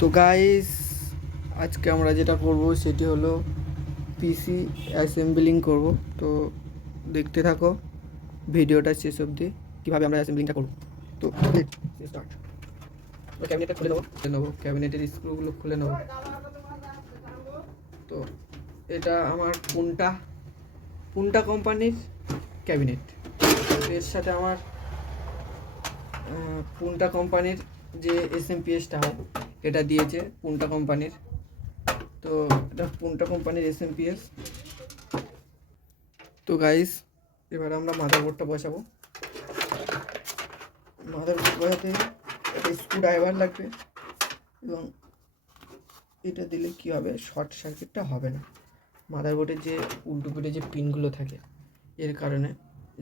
তো গাইস, আজকে আমরা যেটা করব সেটি হলো পিসি অ্যাসেম্বলিং করব। তো দেখতে থাকো ভিডিওটা শেষ অবধি কীভাবে আমরা অ্যাসেম্বলিংটা করব। তো স্টার্ট। ক্যাবিনেটটা খুলে নেবো ক্যাবিনেটের স্ক্রুগুলো খুলে নেবো। তো এটা আমার পুন্টা কোম্পানির ক্যাবিনেট। এর সাথে আমার পুন্টা কোম্পানির যে এসএমপিএসটা হয় এটা দিয়েছে পুন্টা কোম্পানির। তো এটা পুন্টা কোম্পানির এসএমপিএস। তো গাইস, এবার আমরা মাদারবোর্ডটা বসাবো। মাদারবোর্ড বসাতে একটা স্ক্রু ড্রাইভার লাগবে, এবং এটা দিলে কি হবে, শর্ট সার্কিটটা হবে না। মাদারবোর্ডের যে উল্টো পিঠে যে পিনগুলো থাকে এর কারণে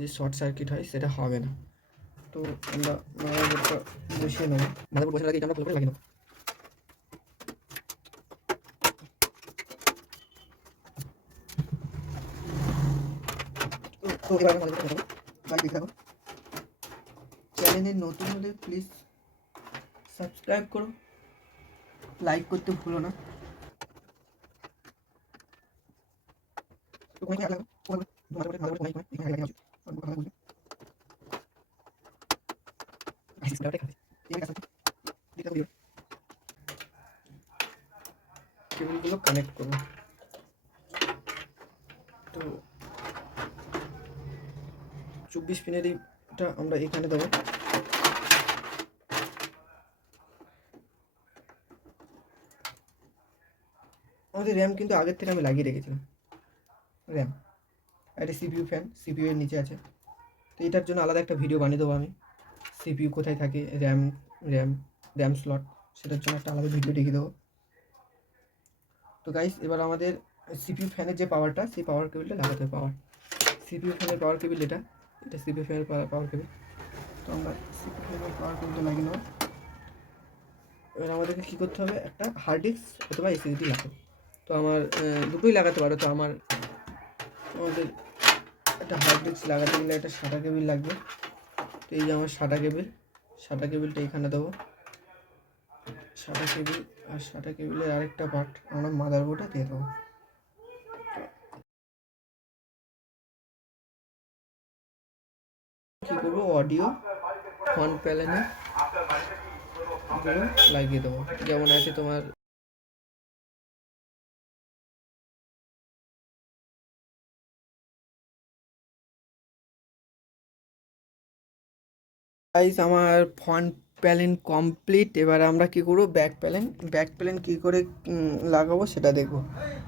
যে শর্ট সার্কিট হয় সেটা হবে না। তো আমরা মাদারবোর্ডটা বসিয়ে নেবো। মাদারবোর্ড বসানোর আগে এটা আমরা ভালো করে লাগিয়ে নেবো। তো এবার আমরা মাদারবোর্ডটা বসাবো। গাইস দেখে থাকো। চ্যানেলে নতুন হলে প্লিজ সাবস্ক্রাইব করো, লাইক করতে ভুলো না। কেবলগুলো কানেক্ট করবো। তো 24 পিনের এইটা আমরা এখানে দেবো। আমাদের র্যাম কিন্তু আগের থেকে আমি লাগিয়ে রেখেছিলাম। র্যাম একটা সিপিইউ এর নিচে আছে। তো এটার জন্য আলাদা একটা ভিডিও বানিয়ে দেবো আমি। সিপিইউ কোথায় থাকে, র্যাম স্লট, সেটার জন্য একটা আলাদা ভিডিও দেখিয়ে দেবো। তো গাইস, এবার আমাদের সিপিইউ ফ্যানের যে পাওয়ারটা, সেই পাওয়ার কেবিলটা লাগাতে হবে। সিপিইউ ফ্যানের পাওয়ার কেবিল এটা সিপিইউ ফ্যানের পাওয়ার কেবিল। তো আমরা সিপিইউ ফ্যানের পাওয়ার কেবিলটা লাগিয়ে নেব। এবার আমাদেরকে কী করতে হবে, একটা হার্ড ডিস্ক অথবা এসএসডি লাগবে। তো আমার দুটোই লাগাতে পারো। তো আমাদের একটা হার্ড ডিস্ক লাগাতে গেলে একটা সাদা কেবিল লাগবে। তো এই যে আমার সাদা কেবিলটা এখানে দেবো। সাদা কেবিলের আরেকটা পার্ট আমরা মাদারবোর্ডে দিয়ে দেবো। কী করবো, অডিও ফ্রন্ট প্যানেলে লাগিয়ে দেবো, যেমন আছে তোমার। গাইস, আমার ফ্রন্ট প্যানেল কমপ্লিট। এবার আমরা কি করব, ব্যাক প্যানেল কী করে লাগাবো সেটা দেখব।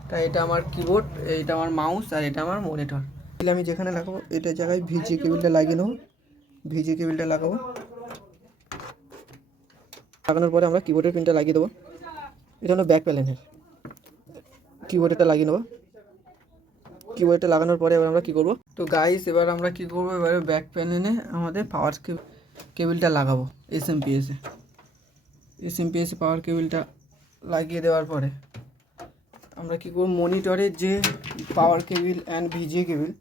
তাই এটা আমার কিবোর্ড, এটা আমার মাউস, আর এটা আমার মনিটর। তাহলে আমি যেখানে লাগাবো এটার জায়গায় ভিজি কেবিলটা লাগিয়ে নেবো। ভিজি কেবিলটা লাগানোর পরে আমরা কিবোর্ডের পিনটা লাগিয়ে দেবো। এটা হলো ব্যাক প্যানেলের। কিবোর্ডটা লাগিয়ে নেবো। কিবোর্ডটা লাগানোর পরে এবার আমরা কী করবো, তো গাইস এবার আমরা কী করবো, এবারে ব্যাক প্যানেলে আমাদের পাওয়ার কেবিলটা লাগাবো। এসএমপিএসে পাওয়ার কেবিলটা লাগিয়ে দেওয়ার পরে আমরা কী করবো, মনিটরের যে পাওয়ার কেবিল অ্যান্ড ভিজিএ কেবিল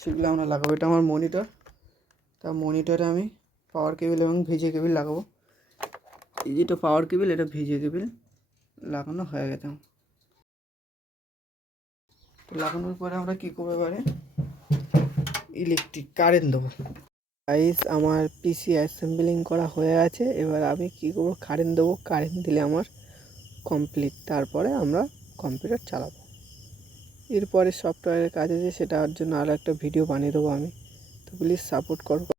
সেগুলো আমরা লাগাবো। এটা আমার মনিটর। তা মনিটরে আমি পাওয়ার কেবিল এবং ভিজিএ কেবিল লাগাবো। এই যেটা পাওয়ার কেবিল, এটা ভিজিএ কেবিল লাগানো হয়ে গেছে। তো লাগানোর পরে আমরা কী করবো, এবারে ইলেকট্রিক কারেন্ট দেবো। গাইস, আমার পিসি অ্যাসেম্বলিং করা হয়ে আছে। এবার আমি কী করবো, কারেন্ট দেবো। কারেন্ট দিলে আমার কমপ্লিট। তারপরে আমরা কম্পিউটার চালাবো। এরপরে সফটওয়্যারের কাজ আছে, সেটার জন্য আরও একটা ভিডিও বানিয়ে দেবো আমি। তো প্লিজ সাপোর্ট করো।